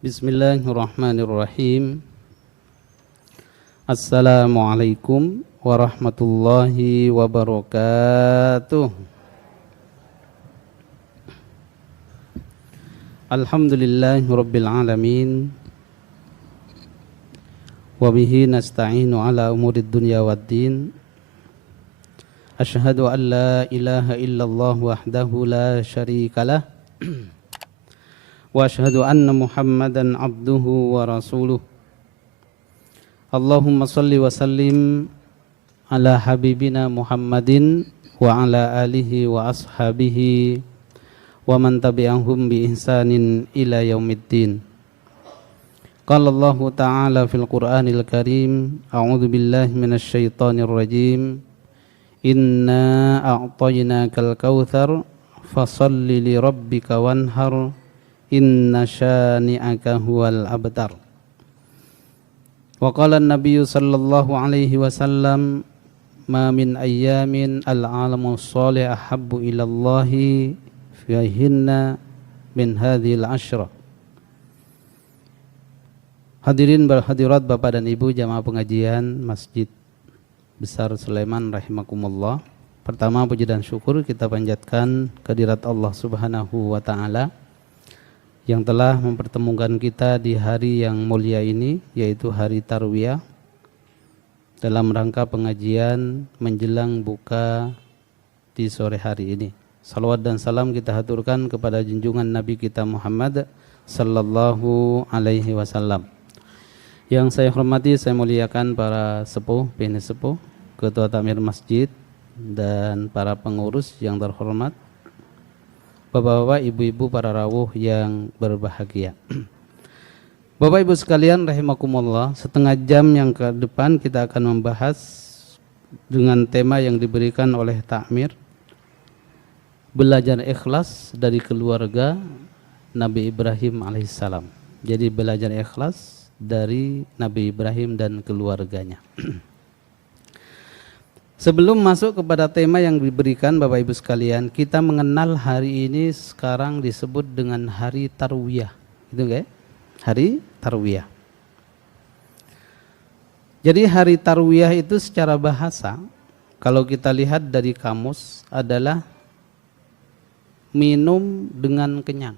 Bismillahirrahmanirrahim. Assalamualaikum warahmatullahi wabarakatuh. Alhamdulillahi rabbil alamin. Wabihi nasta'inu ala umurid dunya waddin. Asyhadu an la ilaha illallah wahdahu la syarikalah. Wa asyhadu anna Muhammadan abduhu wa rasuluh. Allahumma salli wa sallim ala habibina Muhammadin wa ala alihi wa ashabihi wa man tabi'ahum bi ihsanin ila yaumiddin. Qala Allah ta'ala fil Qur'anil Karim, a'udzu billahi minasy syaithanir rajim. Inna a'tainakal kautsar fashalli li rabbika wanhar. Inna syani'aka huwal abtar. Wa qala an-nabiy sallallahu alaihi wasallam, ma min ayyamin al-alamu shalih ahabbu ila Allahi fihinna min hadhil ashra. Hadirin hadirat Bapak dan Ibu jamaah pengajian Masjid Besar Sulaiman rahimakumullah. Pertama puji dan syukur kita panjatkan kehadirat Allah Subhanahu wa taala yang telah mempertemukan kita di hari yang mulia ini, yaitu hari Tarwiyah, dalam rangka pengajian menjelang buka di sore hari ini. Salawat dan salam kita haturkan kepada junjungan Nabi kita Muhammad sallallahu alaihi wasallam. Yang saya hormati, saya muliakan para sepuh, pini sepuh, ketua takmir masjid, dan para pengurus yang terhormat, bapak-bapak, ibu-ibu, para rawuh yang berbahagia. Bapak ibu sekalian rahimakumullah, setengah jam yang ke depan kita akan membahas dengan tema yang diberikan oleh takmir, belajar ikhlas dari keluarga Nabi Ibrahim alaihissalam. Jadi belajar ikhlas dari Nabi Ibrahim dan keluarganya. Sebelum masuk kepada tema yang diberikan Bapak Ibu sekalian, kita mengenal hari ini sekarang disebut dengan hari Tarwiyah. Itu enggak? Hari Tarwiyah. Jadi hari Tarwiyah itu secara bahasa, kalau kita lihat dari kamus, adalah minum dengan kenyang,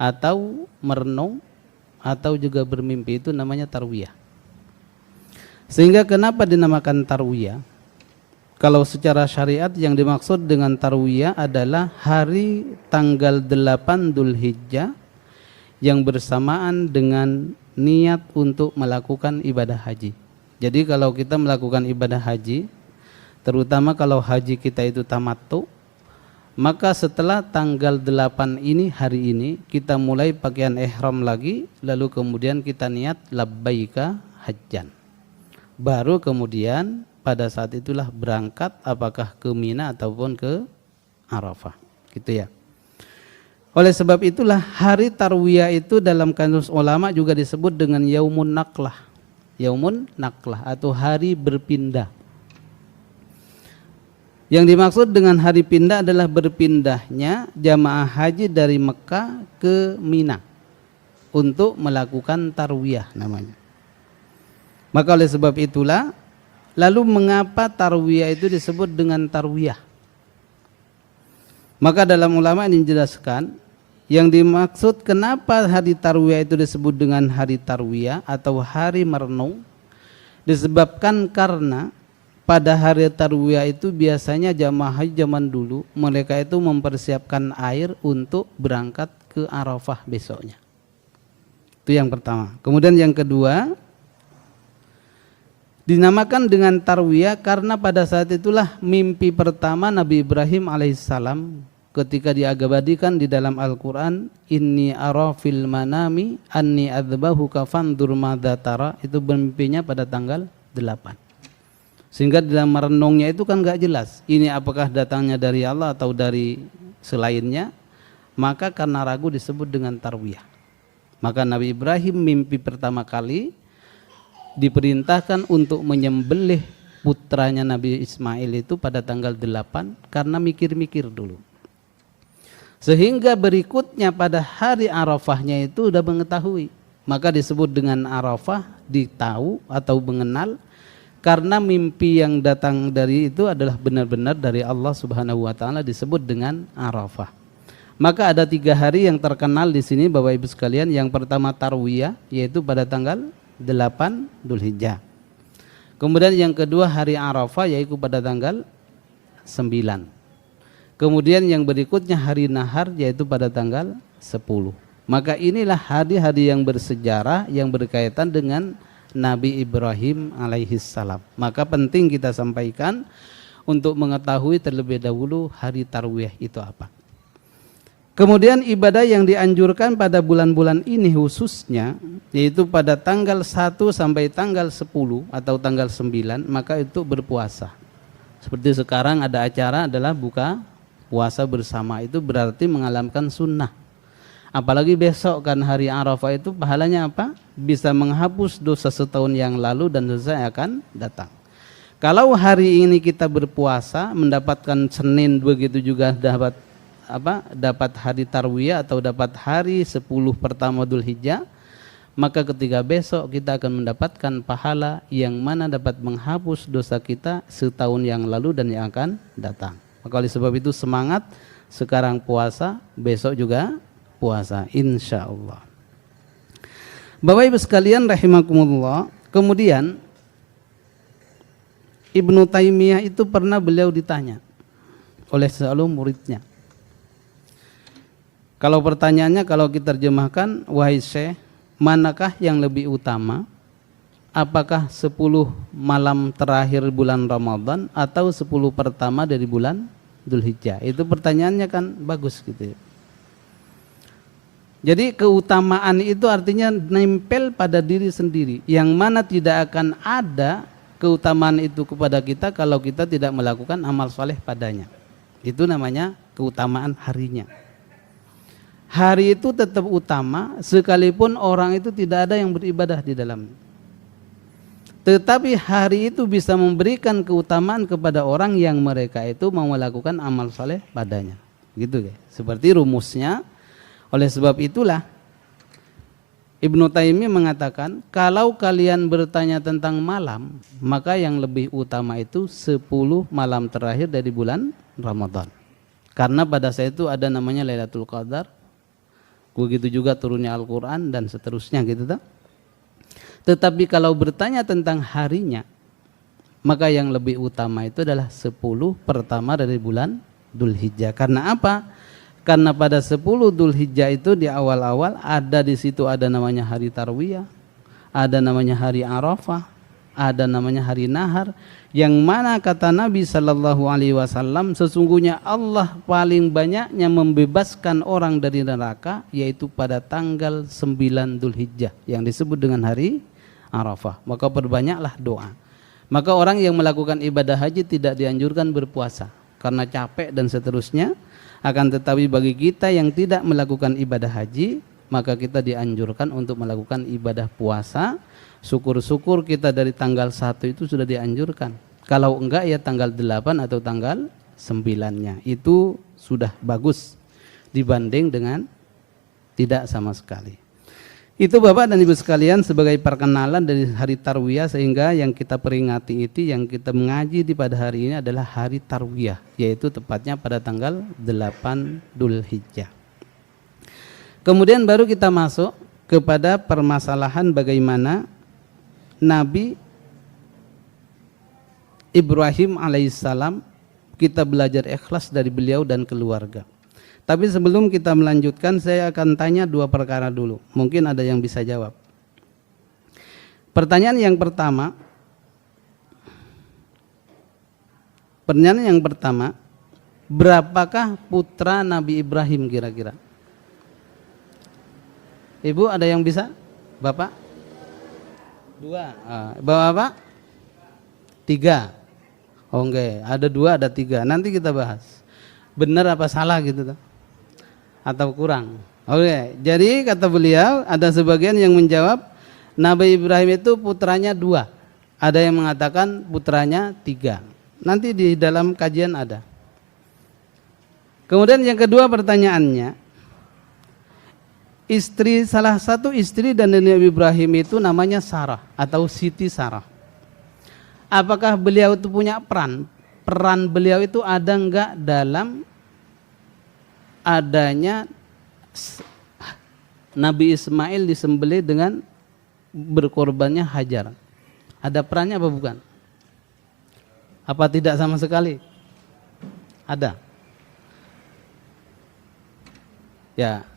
atau merenung, atau juga bermimpi, itu namanya Tarwiyah. Sehingga kenapa dinamakan Tarwiyah? Kalau secara syariat yang dimaksud dengan Tarwiyah adalah hari tanggal 8 Dzulhijjah yang bersamaan dengan niat untuk melakukan ibadah haji. Jadi kalau kita melakukan ibadah haji, terutama kalau haji kita itu tamattu, maka setelah tanggal 8 ini, hari ini, kita mulai pakaian ihram lagi, lalu kemudian kita niat labbaika hajjan. Baru kemudian pada saat itulah berangkat, apakah ke Mina ataupun ke Arafah, gitu ya. Oleh sebab itulah hari Tarwiyah itu dalam kamus ulama juga disebut dengan Yaumun Naqlah. Yaumun Naqlah atau hari berpindah. Yang dimaksud dengan hari pindah adalah berpindahnya jamaah haji dari Mekah ke Mina untuk melakukan Tarwiyah namanya. Maka oleh sebab itulah, lalu mengapa Tarwiyah itu disebut dengan Tarwiyah? Maka dalam ulama ini dijelaskan, yang dimaksud kenapa hari Tarwiyah itu disebut dengan hari Tarwiyah atau hari merenung, disebabkan karena pada hari Tarwiyah itu biasanya jamaah haji zaman dulu, mereka itu mempersiapkan air untuk berangkat ke Arafah besoknya. Itu yang pertama. Kemudian yang kedua, dinamakan dengan Tarwiyah karena pada saat itulah mimpi pertama Nabi Ibrahim alaihissalam ketika diabadikan di dalam Al-Quran, inni ara fil manami anni adzbahuka fandur madza tara, itu mimpinya pada tanggal 8. Sehingga dalam merenungnya itu kan gak jelas, ini apakah datangnya dari Allah atau dari selainnya, maka karena ragu disebut dengan Tarwiyah. Maka Nabi Ibrahim mimpi pertama kali diperintahkan untuk menyembelih putranya Nabi Ismail itu pada tanggal 8 karena mikir-mikir dulu. Sehingga berikutnya pada hari Arafahnya itu sudah mengetahui. Maka disebut dengan Arafah, ditahu atau mengenal, karena mimpi yang datang dari itu adalah benar-benar dari Allah Subhanahu wa taala, disebut dengan Arafah. Maka ada 3 hari yang terkenal di sini Bapak Ibu sekalian. Yang pertama Tarwiyah, yaitu pada tanggal 8 Dzulhijjah. Kemudian yang kedua hari Arafah, yaitu pada tanggal 9. Kemudian yang berikutnya hari Nahar, yaitu pada tanggal 10. Maka inilah hari-hari yang bersejarah yang berkaitan dengan Nabi Ibrahim alaihissalam. Maka penting kita sampaikan untuk mengetahui terlebih dahulu hari Tarwiyah itu apa. Kemudian ibadah yang dianjurkan pada bulan-bulan ini khususnya, yaitu pada tanggal 1 sampai tanggal 10 atau tanggal 9, maka itu berpuasa. Seperti sekarang ada acara adalah buka puasa bersama, itu berarti mengalamkan sunnah. Apalagi besok kan hari Arafah, itu pahalanya apa? Bisa menghapus dosa setahun yang lalu dan dosa yang akan datang. Kalau hari ini kita berpuasa, mendapatkan Senin, begitu juga dapat hari Tarwiyah atau dapat hari 10 pertama Dzulhijjah, maka ketika besok kita akan mendapatkan pahala yang mana dapat menghapus dosa kita setahun yang lalu dan yang akan datang. Maka oleh sebab itu semangat, sekarang puasa, besok juga puasa insya Allah. Bapak Ibu sekalian rahimakumullah, kemudian Ibnu Taimiyah itu pernah beliau ditanya oleh seorang muridnya. Kalau pertanyaannya, kalau kita terjemahkan, wahai Syekh, manakah yang lebih utama? Apakah 10 malam terakhir bulan Ramadan atau 10 pertama dari bulan Dzulhijjah? Itu pertanyaannya kan bagus gitu ya. Jadi keutamaan itu artinya nempel pada diri sendiri, yang mana tidak akan ada keutamaan itu kepada kita kalau kita tidak melakukan amal soleh padanya. Itu namanya keutamaan harinya. Hari itu tetap utama sekalipun orang itu tidak ada yang beribadah di dalamnya. Tetapi hari itu bisa memberikan keutamaan kepada orang yang mereka itu mau melakukan amal soleh padanya. Gitu ya. Seperti rumusnya. Oleh sebab itulah Ibnu Taimiyah mengatakan, kalau kalian bertanya tentang malam, maka yang lebih utama itu 10 malam terakhir dari bulan Ramadan. Karena pada saat itu ada namanya Lailatul Qadar. Begitu juga turunnya Al-Quran dan seterusnya gitu tak? Tetapi kalau bertanya tentang harinya, maka yang lebih utama itu adalah 10 pertama dari bulan Dzulhijjah. Karena apa? Karena pada 10 Dzulhijjah itu di awal-awal ada di situ ada namanya hari Tarwiyah, ada namanya hari Arafah, ada namanya hari Nahar, yang mana kata Nabi Shallallahu Alaihi Wasallam, sesungguhnya Allah paling banyaknya membebaskan orang dari neraka yaitu pada tanggal 9 Dzulhijjah yang disebut dengan hari Arafah. Maka perbanyaklah doa. Maka orang yang melakukan ibadah haji tidak dianjurkan berpuasa karena capek dan seterusnya. Akan tetapi bagi kita yang tidak melakukan ibadah haji, maka kita dianjurkan untuk melakukan ibadah puasa. Syukur-syukur kita dari tanggal 1 itu sudah dianjurkan. Kalau enggak ya tanggal 8 atau tanggal 9-nya. Itu sudah bagus dibanding dengan tidak sama sekali. Itu Bapak dan Ibu sekalian sebagai perkenalan dari hari Tarwiyah, sehingga yang kita peringati itu, yang kita mengaji di pada hari ini adalah hari Tarwiyah, yaitu tepatnya pada tanggal 8 Dzulhijjah. Kemudian baru kita masuk kepada permasalahan bagaimana Nabi Ibrahim alaihissalam, kita belajar ikhlas dari beliau dan keluarga. Tapi sebelum kita melanjutkan, saya akan tanya 2 perkara dulu. Mungkin ada yang bisa jawab. Pertanyaan yang pertama, berapakah putra Nabi Ibrahim kira-kira? Ibu ada yang bisa? Bapak? 2. Bapak? 3. Oh enggak, ada 2, ada 3. Nanti kita bahas. Benar apa salah gitu tuh? Atau kurang. Oke, jadi kata beliau, ada sebagian yang menjawab Nabi Ibrahim itu putranya 2. Ada yang mengatakan putranya 3. Nanti di dalam kajian ada. Kemudian yang kedua pertanyaannya, salah satu istri dan Nabi Ibrahim itu namanya Sarah atau Siti Sarah. Apakah beliau itu punya peran? Peran beliau itu ada enggak dalam adanya Nabi Ismail disembelih dengan berkorbannya Hajar? Ada perannya apa bukan? Apa tidak sama sekali? Ada. Ya.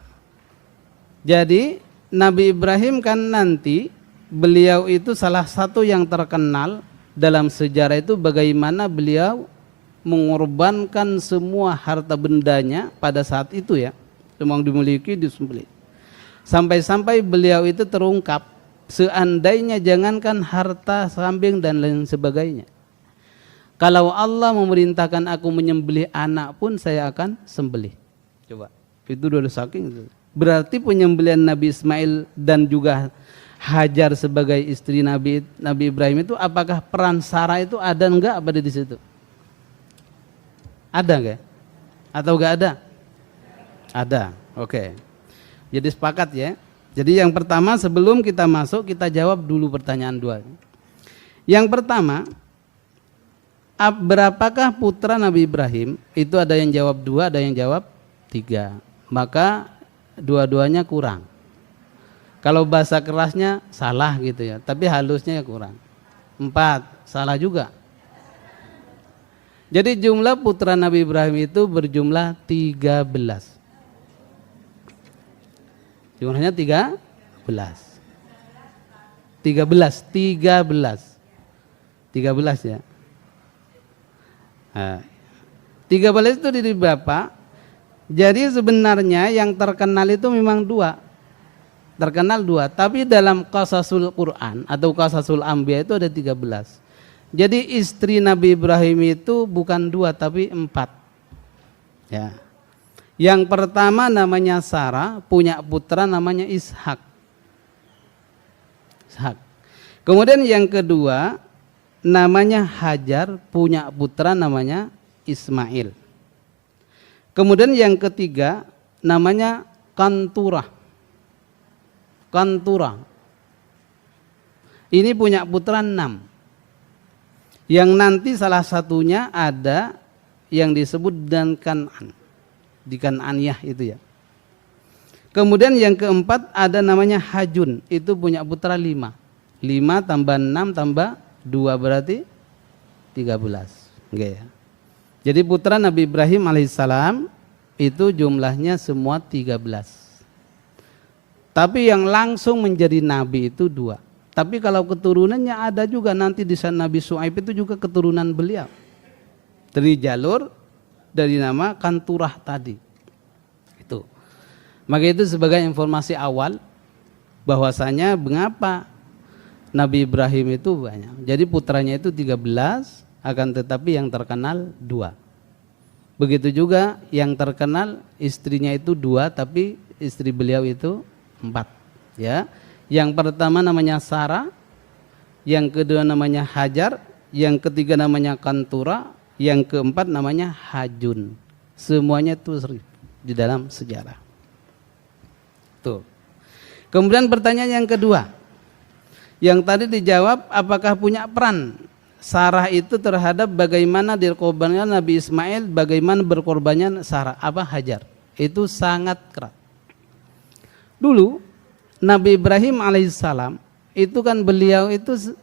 Jadi Nabi Ibrahim kan nanti beliau itu salah satu yang terkenal dalam sejarah itu bagaimana beliau mengorbankan semua harta bendanya pada saat itu ya, semua yang dimiliki disembelih. Sampai-sampai beliau itu terungkap, seandainya jangankan harta kambing dan lain sebagainya, kalau Allah memerintahkan aku menyembelih anak pun saya akan sembelih. Coba, itu udah saking itu. Berarti penyembelihan Nabi Ismail dan juga Hajar sebagai istri Nabi Ibrahim itu, apakah peran Sarah itu ada enggak apa di situ? Ada enggak? Atau enggak ada? Ada. Oke. Jadi sepakat ya. Jadi yang pertama sebelum kita masuk kita jawab dulu pertanyaan dua. Yang pertama, berapakah putra Nabi Ibrahim? Itu ada yang jawab 2, ada yang jawab 3. Maka dua-duanya kurang. Kalau bahasa kerasnya salah gitu ya, tapi halusnya ya kurang. 4, salah juga. Jadi jumlah putra Nabi Ibrahim itu berjumlah 13. Jumlahnya 13. 13 ya. Nah, 13 itu dari berapa? Jadi sebenarnya yang terkenal itu memang 2. Terkenal 2, tapi dalam qasasul Quran atau qasasul Anbiya itu ada 13. Jadi istri Nabi Ibrahim itu bukan 2 tapi 4. Ya. Yang pertama namanya Sarah, punya putra namanya Ishak. Kemudian yang kedua namanya Hajar, punya putra namanya Ismail. Kemudian yang ketiga namanya Kanturah. Ini punya putra 6. Yang nanti salah satunya ada yang disebut dan Kan'an. Di Kan'aniyah itu ya. Kemudian yang keempat ada namanya Hajun. Itu punya putra 5. 5 tambah 6 tambah 2 berarti 13. Enggak ya. Jadi putra Nabi Ibrahim alaihissalam itu jumlahnya semua 13. Tapi yang langsung menjadi nabi itu 2. Tapi kalau keturunannya ada juga nanti di sana Nabi Syuaib itu juga keturunan beliau. Dari jalur dari nama Kanturah tadi. Itu. Maka itu sebagai informasi awal bahwasanya mengapa Nabi Ibrahim itu banyak. Jadi putranya itu 13, akan tetapi yang terkenal 2. Begitu juga yang terkenal istrinya itu 2, tapi istri beliau itu 4. Ya. Yang pertama namanya Sarah, yang kedua namanya Hajar, yang ketiga namanya Kantura, yang keempat namanya Hajun. Semuanya itu di dalam sejarah. Tuh. Kemudian pertanyaan yang kedua. Yang tadi dijawab apakah punya peran Sarah itu terhadap bagaimana dikorbannya Nabi Ismail, bagaimana berkorbannya Sarah, Hajar. Itu sangat kerat. Dulu Nabi Ibrahim alaihissalam itu kan beliau itu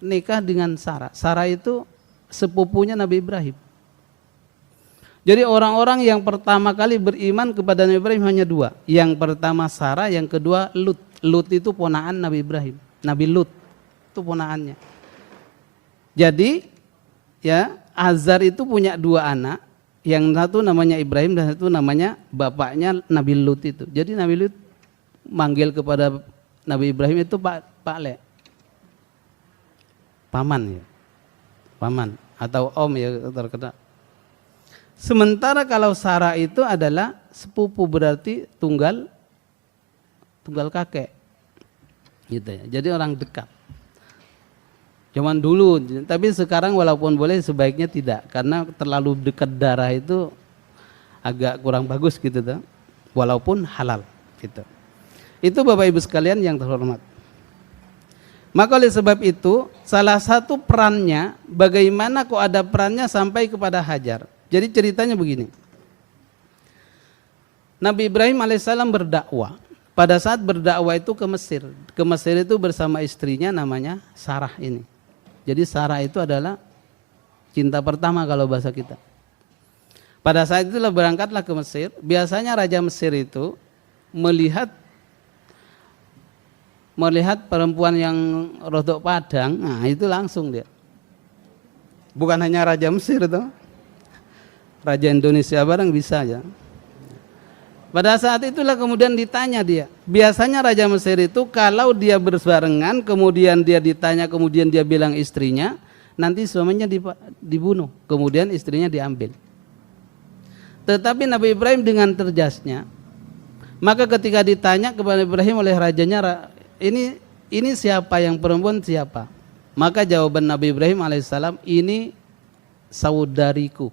nikah dengan Sarah. Sarah itu sepupunya Nabi Ibrahim. Jadi orang-orang yang pertama kali beriman kepada Nabi Ibrahim hanya 2. Yang pertama Sarah, yang kedua Lut. Lut itu ponaan Nabi Ibrahim. Nabi Lut itu ponaannya. Jadi ya Azar itu punya 2 anak. Yang satu namanya Ibrahim dan satu namanya bapaknya Nabi Lut itu. Jadi Nabi Lut manggil kepada Nabi Ibrahim itu Pak Le. Paman ya. Paman atau Om ya terkenal. Sementara kalau Sarah itu adalah sepupu, berarti tunggal kakek. Gitu ya. Jadi orang dekat. Cuman dulu, tapi sekarang walaupun boleh sebaiknya tidak, karena terlalu dekat darah itu agak kurang bagus gitu tuh, walaupun halal gitu. Itu Bapak Ibu sekalian yang terhormat. Maka oleh sebab itu salah satu perannya, bagaimana kok ada perannya sampai kepada Hajar. Jadi ceritanya begini. Nabi Ibrahim alaihissalam berdakwah. Pada saat berdakwah itu ke Mesir. Ke Mesir itu bersama istrinya namanya Sarah ini. Jadi Sarah itu adalah cinta pertama kalau bahasa kita. Pada saat itulah berangkatlah ke Mesir. Biasanya Raja Mesir itu melihat perempuan yang rodok padang, nah itu langsung dia. Bukan hanya Raja Mesir itu, Raja Indonesia barang bisa ya. Pada saat itulah kemudian ditanya dia. Biasanya Raja Mesir itu kalau dia berbarengan, kemudian dia ditanya, kemudian dia bilang istrinya, nanti suaminya dibunuh, kemudian istrinya diambil. Tetapi Nabi Ibrahim dengan terjasnya, maka ketika ditanya kepada Ibrahim oleh rajanya, ini siapa, yang perempuan siapa? Maka jawaban Nabi Ibrahim alaihissalam, ini saudariku.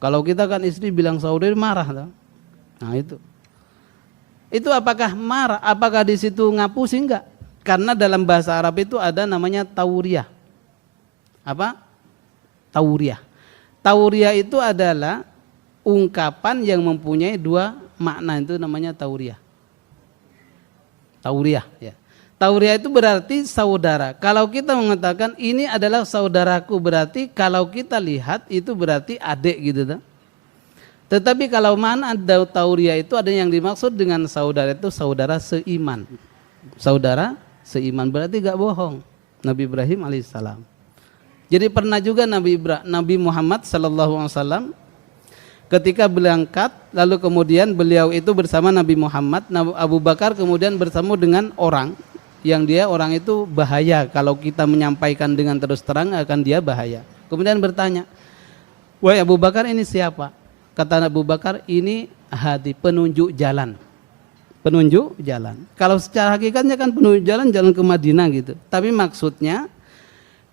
Kalau kita kan istri bilang saudari marah tak? Nah itu apakah marah? Apakah di situ ngapusi? Enggak. Karena dalam bahasa Arab itu ada namanya tauriyah. Apa? Tauriyah. Tauriyah itu adalah ungkapan yang mempunyai dua makna, itu namanya tauriyah. Tauriyah ya. Tauriyah itu berarti saudara. Kalau kita mengatakan ini adalah saudaraku, berarti kalau kita lihat itu berarti adik gitu kan. Tetapi kalau mana ada tauriyah itu ada yang dimaksud dengan saudara itu saudara seiman. Saudara seiman berarti gak bohong. Nabi Ibrahim alaihissalam. Jadi pernah juga Nabi Muhammad sallallahu alaihi wasallam ketika berangkat, lalu kemudian beliau itu bersama Nabi Muhammad, Abu Bakar kemudian bersama dengan orang yang dia orang itu bahaya, kalau kita menyampaikan dengan terus terang akan dia bahaya. Kemudian bertanya, wahai Abu Bakar, ini siapa? Kata Abu Bakar, ini hadi, penunjuk jalan. Penunjuk jalan. Kalau secara hakikatnya kan penunjuk jalan ke Madinah gitu. Tapi maksudnya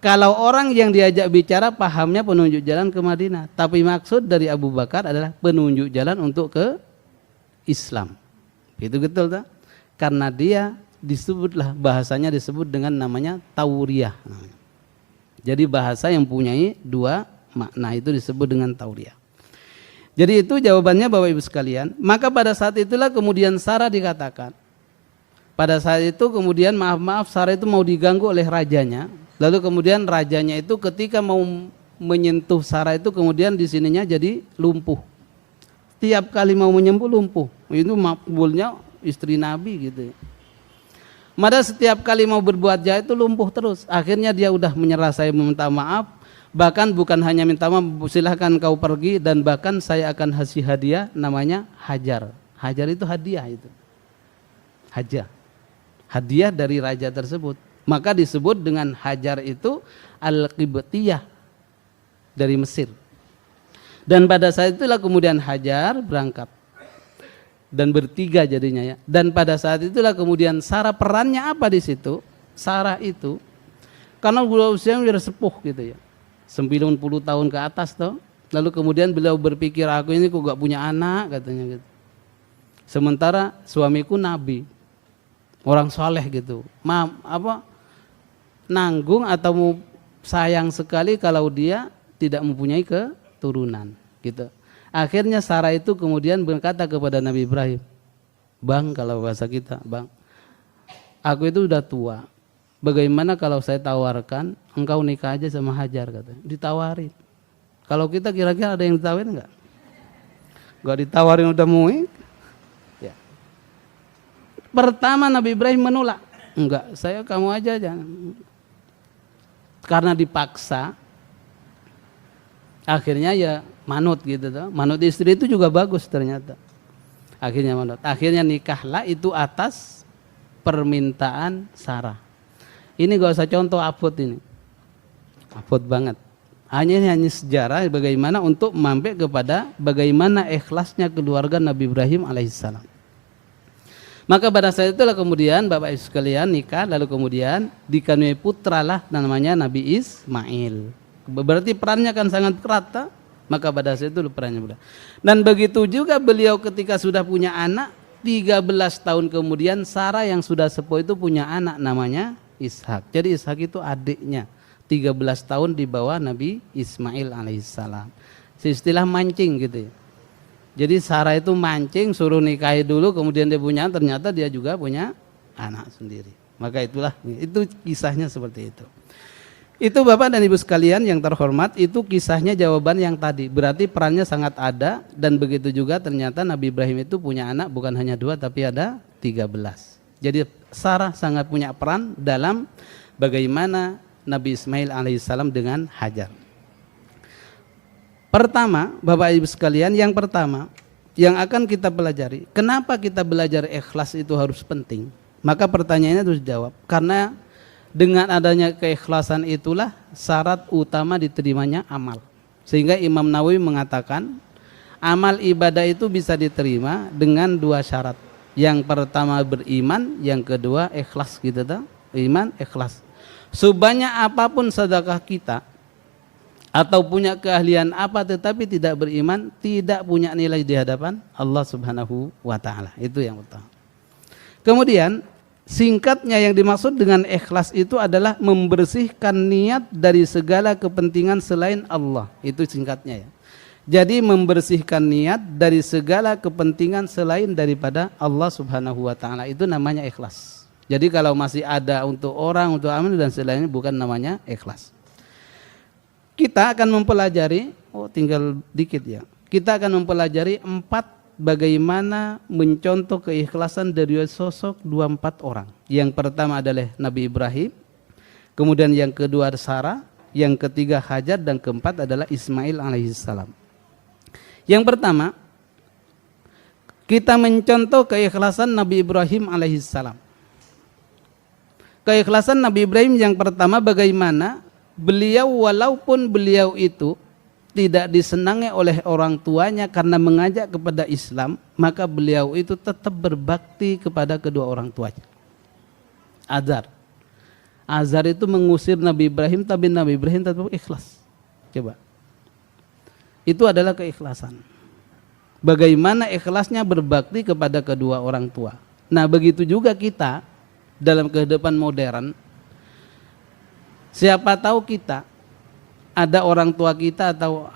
kalau orang yang diajak bicara pahamnya penunjuk jalan ke Madinah. Tapi maksud dari Abu Bakar adalah penunjuk jalan untuk ke Islam. Itu betul tak? Karena dia disebutlah, bahasanya disebut dengan namanya tauriyah. Jadi bahasa yang mempunyai dua makna itu disebut dengan tauriyah. Jadi itu jawabannya Bapak Ibu sekalian. Maka pada saat itulah kemudian Sarah dikatakan. Pada saat itu kemudian maaf Sarah itu mau diganggu oleh rajanya. Lalu kemudian rajanya itu ketika mau menyentuh Sarah itu kemudian di sininya jadi lumpuh. Tiap kali mau menyentuh lumpuh. Itu makbulnya istri Nabi gitu ya. Maka setiap kali mau berbuat jahat itu lumpuh terus. Akhirnya dia udah menyerah, saya meminta maaf. Bahkan bukan hanya minta maaf, silahkan kau pergi, dan bahkan saya akan kasih hadiah namanya Hajar. Hajar itu hadiah itu. Hadiah dari raja tersebut. Maka disebut dengan Hajar itu Al-Qibtiyah dari Mesir. Dan pada saat itulah kemudian Hajar berangkat. Dan bertiga jadinya ya. Dan pada saat itulah kemudian Sarah, perannya apa di situ? Sarah itu karena usianya sudah sepuh gitu ya. 90 tahun ke atas toh. Lalu kemudian beliau berpikir, aku ini kok gak punya anak katanya gitu. Sementara suamiku nabi, orang soleh gitu. Nanggung atau sayang sekali kalau dia tidak mempunyai keturunan gitu. Akhirnya Sarah itu kemudian berkata kepada Nabi Ibrahim, Bang, kalau bahasa kita, Bang, aku itu udah tua. Bagaimana kalau saya tawarkan engkau nikah aja sama Hajar, katanya. Ditawarin. Kalau kita kira-kira ada yang ditawarin enggak? Enggak ditawarin udah mau. Ya. Pertama Nabi Ibrahim menolak. Enggak, saya kamu aja jangan. Karena dipaksa. Akhirnya ya manut gitu tuh. Manut istri itu juga bagus ternyata. Akhirnya manut. Akhirnya nikahlah itu atas permintaan Sarah. Ini gak usah contoh abot ini. Abot banget. Hanya sejarah bagaimana untuk sampai kepada bagaimana ikhlasnya keluarga Nabi Ibrahim alaihissalam. Maka pada saat itulah kemudian Bapak Ibu sekalian nikah, lalu kemudian dikandungi putra lah namanya Nabi Ismail. Berarti perannya kan sangat berat. Maka pada saat itu perannya mudah. Dan begitu juga beliau ketika sudah punya anak, 13 tahun kemudian Sarah yang sudah sepuh itu punya anak namanya Ishak. Jadi Ishak itu adiknya, 13 tahun di bawah Nabi Ismail alaihissalam. Istilah mancing gitu ya. Jadi Sarah itu mancing, suruh nikahi dulu, kemudian dia punya, ternyata dia juga punya anak sendiri. Maka itulah, itu kisahnya seperti itu. Itu Bapak dan Ibu sekalian yang terhormat, itu kisahnya jawaban yang tadi. Berarti perannya sangat ada, dan begitu juga ternyata Nabi Ibrahim itu punya anak bukan hanya 2 tapi ada 13. Jadi Sarah sangat punya peran dalam bagaimana Nabi Ismail alaihissalam dengan Hajar. Pertama, Bapak Ibu sekalian, yang pertama yang akan kita pelajari, kenapa kita belajar ikhlas itu harus penting? Maka pertanyaannya harus dijawab, karena dengan adanya keikhlasan itulah syarat utama diterimanya amal. Sehingga Imam Nawawi mengatakan amal ibadah itu bisa diterima dengan 2 syarat. Yang pertama beriman, yang kedua ikhlas gitu toh. Iman, ikhlas. Sebanyak apapun sedekah kita atau punya keahlian apa tetapi tidak beriman, tidak punya nilai di hadapan Allah Subhanahu wa taala. Itu yang pertama. Kemudian singkatnya yang dimaksud dengan ikhlas itu adalah membersihkan niat dari segala kepentingan selain Allah. Itu singkatnya ya. Jadi membersihkan niat dari segala kepentingan selain daripada Allah Subhanahu wa taala, itu namanya ikhlas. Jadi kalau masih ada untuk orang, untuk amal dan selainnya, bukan namanya ikhlas. Kita akan mempelajari, tinggal dikit ya. Kita akan mempelajari 4 bagaimana mencontoh keikhlasan dari sosok 24 orang. Yang pertama adalah Nabi Ibrahim, kemudian yang kedua Sarah, yang ketiga Hajar, dan keempat adalah Ismail alaihissalam. Yang pertama, kita mencontoh keikhlasan Nabi Ibrahim alaihissalam. Keikhlasan Nabi Ibrahim yang pertama bagaimana beliau, walaupun beliau itu tidak disenangi oleh orang tuanya karena mengajak kepada Islam, maka beliau itu tetap berbakti kepada kedua orang tuanya. Azar itu mengusir Nabi Ibrahim, tapi Nabi Ibrahim tetap ikhlas. Coba. Itu adalah keikhlasan. Bagaimana ikhlasnya berbakti kepada kedua orang tua. Nah, begitu juga kita dalam kehidupan modern. Siapa tahu kita ada orang tua kita atau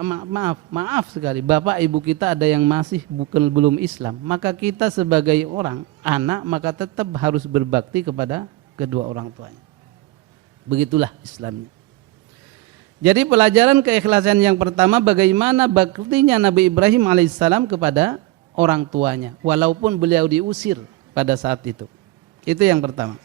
maaf sekali, bapak ibu kita ada yang masih belum Islam, maka kita sebagai orang anak maka tetap harus berbakti kepada kedua orang tuanya. Begitulah Islamnya. Jadi pelajaran keikhlasan yang pertama bagaimana baktinya Nabi Ibrahim alaihissalam kepada orang tuanya walaupun beliau diusir pada saat itu. Itu yang pertama.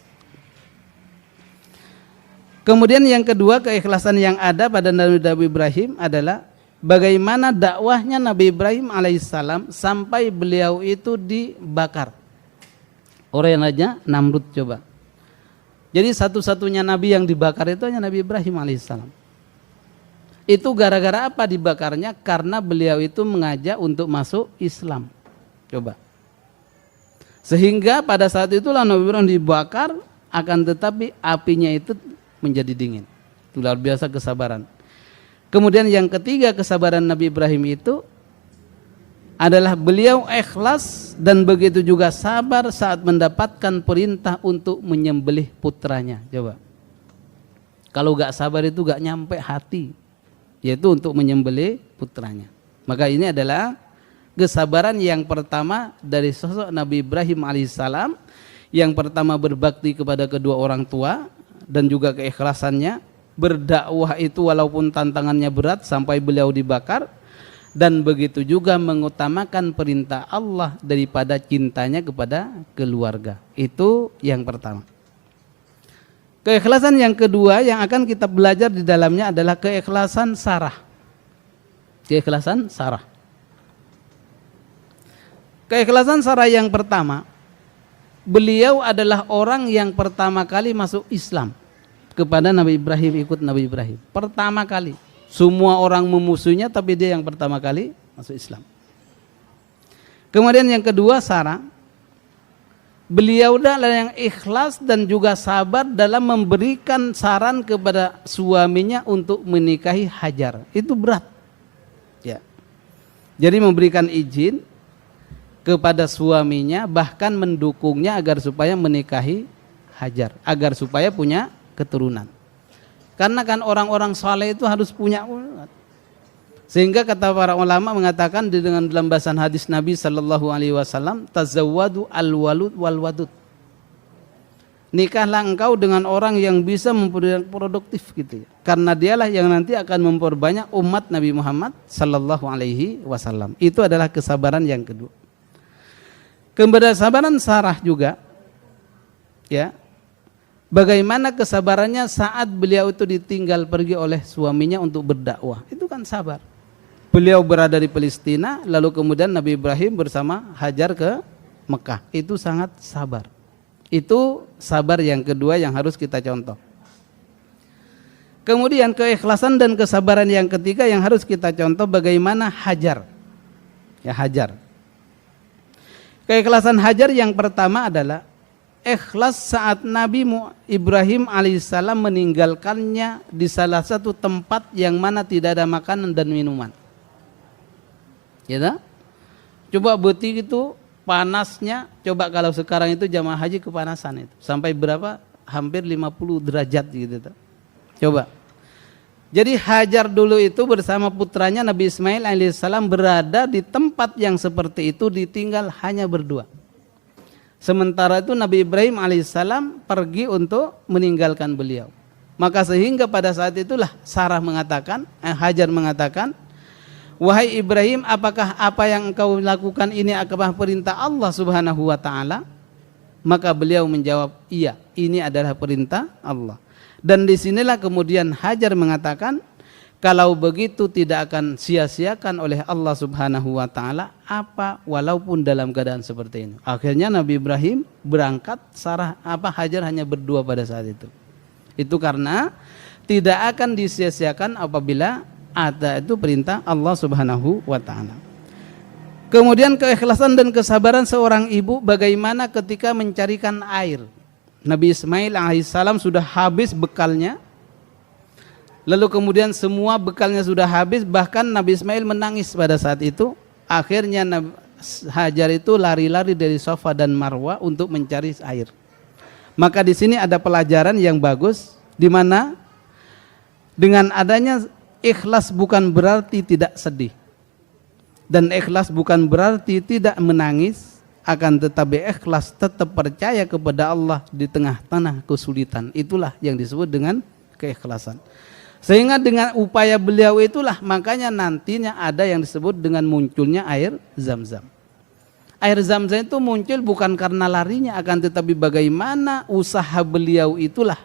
Kemudian yang kedua, keikhlasan yang ada pada Nabi Ibrahim adalah bagaimana dakwahnya Nabi Ibrahim alaihissalam sampai beliau itu dibakar. Orangnya Namrud coba. Jadi satu-satunya Nabi yang dibakar itu hanya Nabi Ibrahim alaihissalam. Itu gara-gara apa dibakarnya? Karena beliau itu mengajak untuk masuk Islam. Coba. Sehingga pada saat itulah Nabi Ibrahim dibakar, akan tetapi apinya itu menjadi dingin. Itu luar biasa kesabaran. Kemudian yang ketiga kesabaran Nabi Ibrahim itu adalah beliau ikhlas dan begitu juga sabar saat mendapatkan perintah untuk menyembelih putranya. Coba. Kalau gak sabar itu gak nyampe hati, yaitu untuk menyembelih putranya. Maka ini adalah kesabaran yang pertama dari sosok Nabi Ibrahim alaihissalam. Yang pertama berbakti kepada kedua orang tua, dan juga keikhlasannya berdakwah itu walaupun tantangannya berat sampai beliau dibakar, dan begitu juga mengutamakan perintah Allah daripada cintanya kepada keluarga. Itu yang pertama. Keikhlasan yang kedua yang akan kita belajar di dalamnya adalah keikhlasan Sarah. Keikhlasan Sarah. Keikhlasan Sarah yang pertama, beliau adalah orang yang pertama kali masuk Islam kepada Nabi Ibrahim, ikut Nabi Ibrahim. Pertama kali. Semua orang memusuhinya tapi dia yang pertama kali masuk Islam. Kemudian yang kedua Sarah. Beliau adalah yang ikhlas dan juga sabar dalam memberikan saran kepada suaminya untuk menikahi Hajar. Itu berat. Ya. Jadi memberikan izin kepada suaminya, bahkan mendukungnya agar supaya menikahi Hajar, agar supaya punya keturunan. Karena kan orang-orang saleh itu harus punya umat. Sehingga kata para ulama mengatakan dengan dalam bahasan hadis Nabi sallallahu alaihi wasallam, tazawwadu al-walud wal wadud. Nikahlah engkau dengan orang yang bisa produktif gitu ya. Karena dialah yang nanti akan memperbanyak umat Nabi Muhammad sallallahu alaihi wasallam. Itu adalah kesabaran yang kedua. Kesabaran Sarah juga ya. Bagaimana kesabarannya saat beliau itu ditinggal pergi oleh suaminya untuk berdakwah. Itu kan sabar. Beliau berada di Palestina, lalu kemudian Nabi Ibrahim bersama Hajar ke Mekah. Itu sangat sabar. Itu sabar yang kedua yang harus kita contoh. Kemudian keikhlasan dan kesabaran yang ketiga yang harus kita contoh bagaimana Hajar. Ya, Hajar. Keikhlasan Hajar yang pertama adalah ikhlas saat Nabi Ibrahim alaihissalam meninggalkannya di salah satu tempat yang mana tidak ada makanan dan minuman. Ya tak? Coba beti itu panasnya, coba kalau sekarang itu jamaah haji kepanasan itu. Sampai berapa? Hampir 50 derajat gitu. Tak? Coba. Jadi Hajar dulu itu bersama putranya Nabi Ismail alaihissalam berada di tempat yang seperti itu, ditinggal hanya berdua. Sementara itu Nabi Ibrahim alaihissalam pergi untuk meninggalkan beliau. Maka sehingga pada saat itulah Sarah mengatakan, Hajar mengatakan, wahai Ibrahim, apakah apa yang engkau lakukan ini adalah perintah Allah subhanahu wa ta'ala? Maka beliau menjawab, iya, ini adalah perintah Allah. Dan disinilah kemudian Hajar mengatakan, kalau begitu tidak akan sia-siakan oleh Allah subhanahu wa ta'ala apa walaupun dalam keadaan seperti ini. Akhirnya Nabi Ibrahim berangkat, Hajar hanya berdua pada saat itu. Itu karena tidak akan disia-siakan apabila ada itu perintah Allah subhanahu wa ta'ala. Kemudian keikhlasan dan kesabaran seorang ibu bagaimana ketika mencarikan air. Nabi Ismail alaihissalam sudah habis bekalnya. Lalu kemudian semua bekalnya sudah habis, bahkan Nabi Ismail menangis pada saat itu. Akhirnya Hajar itu lari-lari dari Safa dan Marwa untuk mencari air. Maka di sini ada pelajaran yang bagus, di mana dengan adanya ikhlas bukan berarti tidak sedih. Dan ikhlas bukan berarti tidak menangis, akan tetapi ikhlas tetap percaya kepada Allah di tengah-tengah kesulitan. Itulah yang disebut dengan keikhlasan. Sehingga dengan upaya beliau itulah makanya nantinya ada yang disebut dengan munculnya air Zam-Zam. Air Zam-Zam itu muncul bukan karena larinya, akan tetapi bagaimana usaha beliau itulah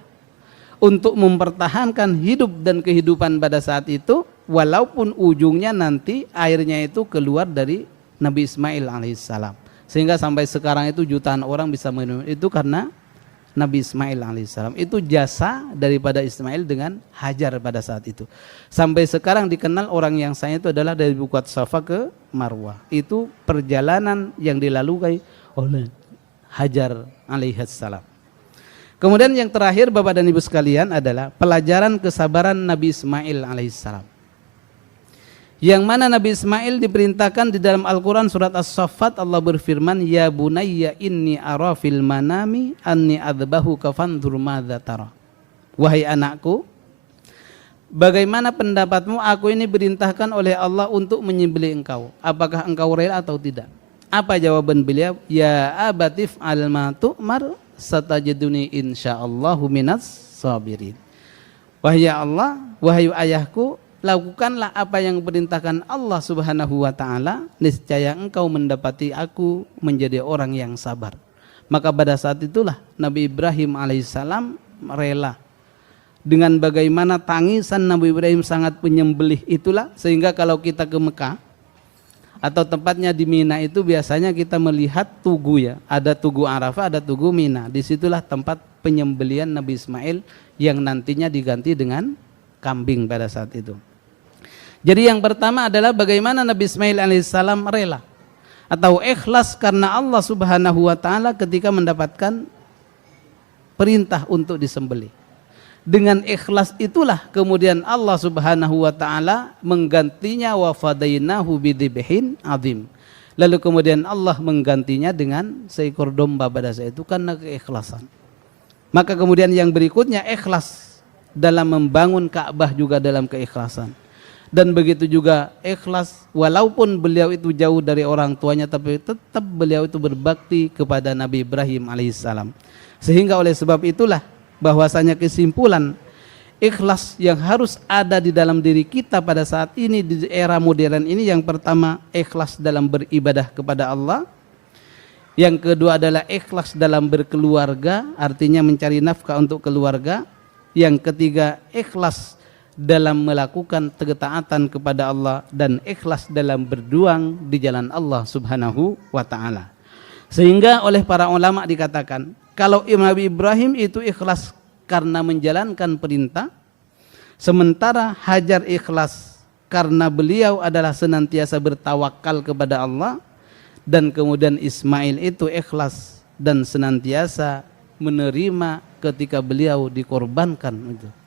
untuk mempertahankan hidup dan kehidupan pada saat itu, walaupun ujungnya nanti airnya itu keluar dari Nabi Ismail alaihissalam. Sehingga sampai sekarang itu jutaan orang bisa minum itu karena Nabi Ismail alaihissalam. Itu jasa daripada Ismail dengan Hajar pada saat itu. Sampai sekarang dikenal orang yang saya itu adalah dari Bukit Safa ke Marwah. Itu perjalanan yang dilalui oleh Hajar alaihissalam. Kemudian yang terakhir Bapak dan Ibu sekalian adalah pelajaran kesabaran Nabi Ismail alaihissalam. Yang mana Nabi Ismail diperintahkan di dalam Al-Quran surat As-Saffat, Allah berfirman, ya bunayya inni ara fil manami anni adbahuka fanzur madza tara. Wahai anakku, bagaimana pendapatmu, aku ini diperintahkan oleh Allah untuk menyembelih engkau. Apakah engkau rela atau tidak? Apa jawaban beliau? Ya abatif al-ma tu'mar satajiduni insyaallahu minas sabirin. Wahai Allah, wahai ayahku, lakukanlah apa yang diperintahkan Allah subhanahu wa ta'ala, niscaya engkau mendapati aku menjadi orang yang sabar. Maka pada saat itulah Nabi Ibrahim alaihissalam rela. Dengan bagaimana tangisan Nabi Ibrahim sangat penyembelih itulah, sehingga kalau kita ke Mekah atau tempatnya di Mina itu biasanya kita melihat tugu ya. Ada tugu Arafah, ada tugu Mina. Disitulah tempat penyembelian Nabi Ismail yang nantinya diganti dengan kambing pada saat itu. Jadi yang pertama adalah bagaimana Nabi Ismail alaihissalam rela atau ikhlas karena Allah subhanahu wa ta'ala ketika mendapatkan perintah untuk disembelih. Dengan ikhlas itulah kemudian Allah Subhanahu wa taala menggantinya wa fadainahu bidzibhin adzim. Lalu kemudian Allah menggantinya dengan seekor domba pada saat itu karena keikhlasan. Maka kemudian yang berikutnya ikhlas dalam membangun Ka'bah juga dalam keikhlasan. Dan begitu juga ikhlas walaupun beliau itu jauh dari orang tuanya tapi tetap beliau itu berbakti kepada Nabi Ibrahim alaihissalam. Sehingga oleh sebab itulah bahwasanya kesimpulan ikhlas yang harus ada di dalam diri kita pada saat ini di era modern ini, yang pertama ikhlas dalam beribadah kepada Allah, yang kedua adalah ikhlas dalam berkeluarga, artinya mencari nafkah untuk keluarga, yang ketiga ikhlas dalam melakukan ketaatan kepada Allah, dan ikhlas dalam berjuang di jalan Allah Subhanahu wa taala. Sehingga oleh para ulama dikatakan kalau Nabi Ibrahim itu ikhlas karena menjalankan perintah, sementara Hajar ikhlas karena beliau adalah senantiasa bertawakal kepada Allah, dan kemudian Ismail itu ikhlas dan senantiasa menerima ketika beliau dikorbankan.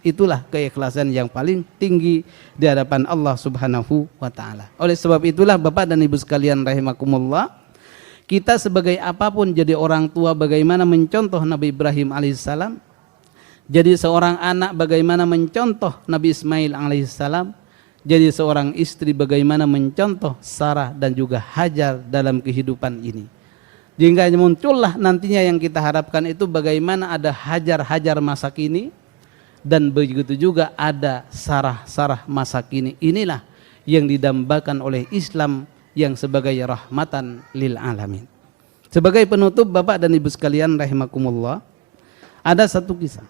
Itulah keikhlasan yang paling tinggi di hadapan Allah Subhanahu wa taala. Oleh sebab itulah Bapak dan Ibu sekalian rahimakumullah, kita sebagai apapun jadi orang tua bagaimana mencontoh Nabi Ibrahim alaihissalam, jadi seorang anak bagaimana mencontoh Nabi Ismail alaihissalam, jadi seorang istri bagaimana mencontoh Sarah dan juga Hajar dalam kehidupan ini. Jika muncullah nantinya yang kita harapkan itu bagaimana ada Hajar masa kini, dan begitu juga ada Sarah masa kini. Inilah yang didambakan oleh Islam yang sebagai rahmatan lil alamin. Sebagai penutup Bapak dan Ibu sekalian rahimakumullah, ada satu kisah,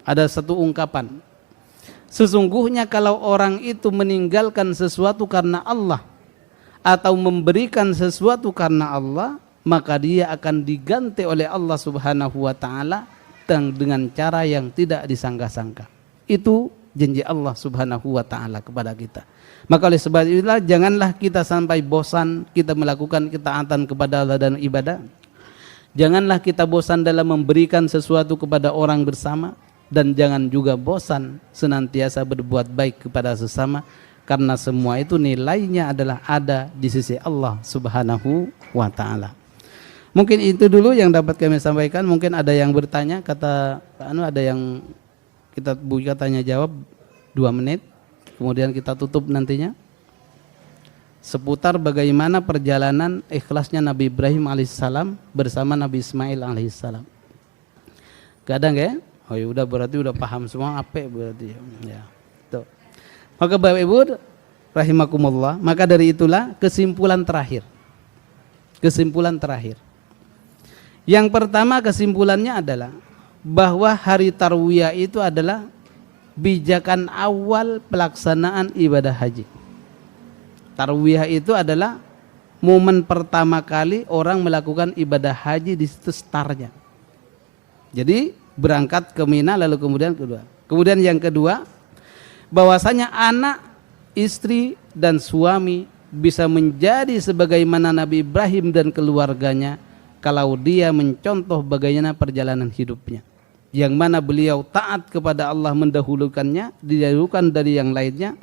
ada satu ungkapan. Sesungguhnya kalau orang itu meninggalkan sesuatu karena Allah atau memberikan sesuatu karena Allah, maka dia akan diganti oleh Allah Subhanahu wa taala dengan cara yang tidak disangka-sangka. Itu janji Allah Subhanahu wa taala kepada kita. Maka oleh sebab itulah janganlah kita sampai bosan kita melakukan ketaatan kepada Allah dan ibadah. Janganlah kita bosan dalam memberikan sesuatu kepada orang bersama, dan jangan juga bosan senantiasa berbuat baik kepada sesama, karena semua itu nilainya adalah ada di sisi Allah Subhanahu wa taala. Mungkin itu dulu yang dapat kami sampaikan. Mungkin ada yang bertanya, kata Pak Anu ada yang kita buka tanya jawab 2 menit, kemudian kita tutup nantinya seputar bagaimana perjalanan ikhlasnya Nabi Ibrahim alaihissalam bersama Nabi Ismail alaihissalam. Gak ada nggak ya? Oh ya udah, berarti udah paham semua apa berarti ya. Tuh. Maka Bapak Ibu rahimakumullah, maka dari itulah kesimpulan terakhir. Yang pertama kesimpulannya adalah bahwa hari Tarwiyah itu adalah bijakan awal pelaksanaan ibadah haji. Tarwiyah itu adalah momen pertama kali orang melakukan ibadah haji, di situ startnya. Jadi berangkat ke Mina lalu kemudian kedua. Kemudian yang kedua, bahwasanya anak, istri dan suami bisa menjadi sebagaimana Nabi Ibrahim dan keluarganya kalau dia mencontoh bagaimana perjalanan hidupnya, yang mana beliau taat kepada Allah mendahulukannya, didahulukan dari yang lainnya,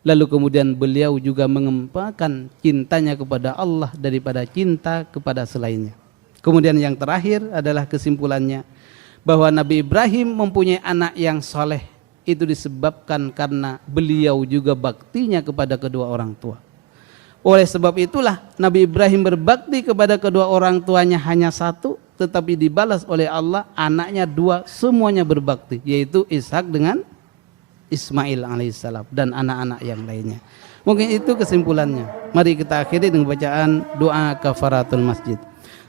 lalu kemudian beliau juga mengembangkan cintanya kepada Allah daripada cinta kepada selainnya. Kemudian yang terakhir adalah kesimpulannya bahwa Nabi Ibrahim mempunyai anak yang soleh itu disebabkan karena beliau juga baktinya kepada kedua orang tua. Oleh sebab itulah Nabi Ibrahim berbakti kepada kedua orang tuanya hanya satu, tetapi dibalas oleh Allah anaknya 2, semuanya berbakti, yaitu Ishak dengan Ismail alaihissalam dan anak-anak yang lainnya. Mungkin itu kesimpulannya. Mari kita akhiri dengan bacaan doa kafaratul masjid.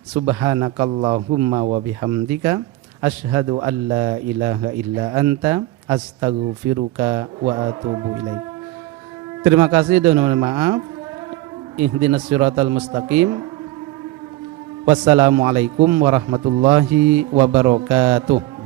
Subhanakallahumma wa bihamdika asyhadu an la ilaha illa anta astaghfiruka wa atubu ilaik. Terima kasih dan mohon maaf. Ihdinas siratal mustaqim. Wassalamualaikum warahmatullahi wabarakatuh.